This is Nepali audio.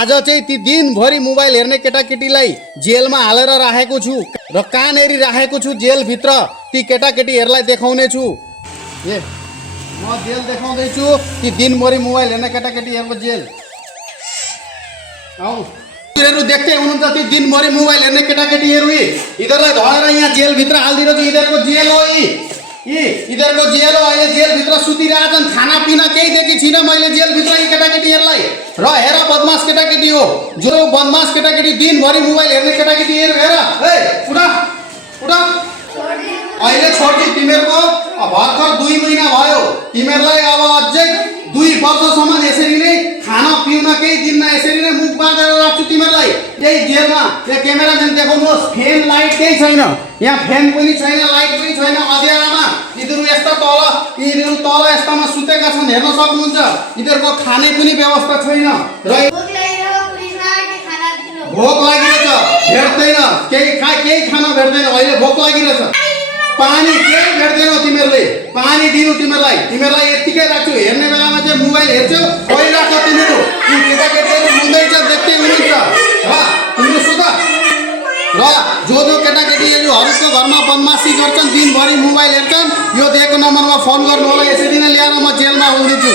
आज चाहिँ ती दिनभरि मोबाइल हेर्ने केटाकेटीलाई जेलमा हालेर राखेको छु र कानेरी राखेको छु जेलभित्र। ती केटाकेटीहरूलाई देखाउने छु। म जेल देखाउँदैछु ती दिनभरि मोबाइल हेर्ने केटाकेटीहरूको जेल। हजुरहरू देख्दै हुनुहुन्छ ती दिनभरि मोबाइल हेर्ने केटाकेटीहरू यिनीहरूलाई धरेर यहाँ जेलभित्र हालिदिएर छु। यिनीहरूको जेल हो यिनीहरूको जेल हो। अहिले जेलभित्र सुतिरहेछन्। खानापिना केही दिएकी छिनँ मैले जेलभित्र यी केटाकेटीहरूलाई। र हेर बदमास केटाकेटी हो जो बदमास केटाकेटी दिनभरि मोबाइल हेर्ने केटाकेटीहरू। हेर उठा उठा अहिले छोड्छु तिमीहरूको। भर्खर 2 महिना भयो तिमीहरूलाई। अब अझै 2 वर्षसम्म यसरी नै खाना पिउन केही दिनमा यसरी नै मुख बाँधेर राख्छु तिमीहरूलाई यही जेलमा। यहाँ क्यामेराम्यान देखाउनुहोस्। फ्यान लाइट केही छैन यहाँ। फ्यान पनि छैन लाइट पनि छैन। अँध्यारोमा यिनीहरू यिनीहरू तल यस्तामा सुतेका छन् हेर्न सक्नुहुन्छ। यिनीहरूको खाने पनि व्यवस्था छैन र भोक लागिरहेछ भेट्दैन केही खान भेट्दैन। अहिले भोक लागिरहेछ। पानी केही भेट्दैनौ तिमीहरूले। पानी दिनु तिमीहरूलाई यत्तिकै राख्छु। हेर्ने बेलामा चाहिँ मोबाइल हेर्छौ गइराख तिमीहरू। केटाकेटीहरू मुन्दैछ देख्दै हुनुहुन्छ र तिमीहरू सुत। र जो केटाकेटीहरूको घरमा बदमासी गर्छन् दिनभरि मोबाइल हेर्छन् यो दिएको नम्बरमा फोन गर्नु होला। यसरी नै ल्याएर म जेलमा हुँदैछु।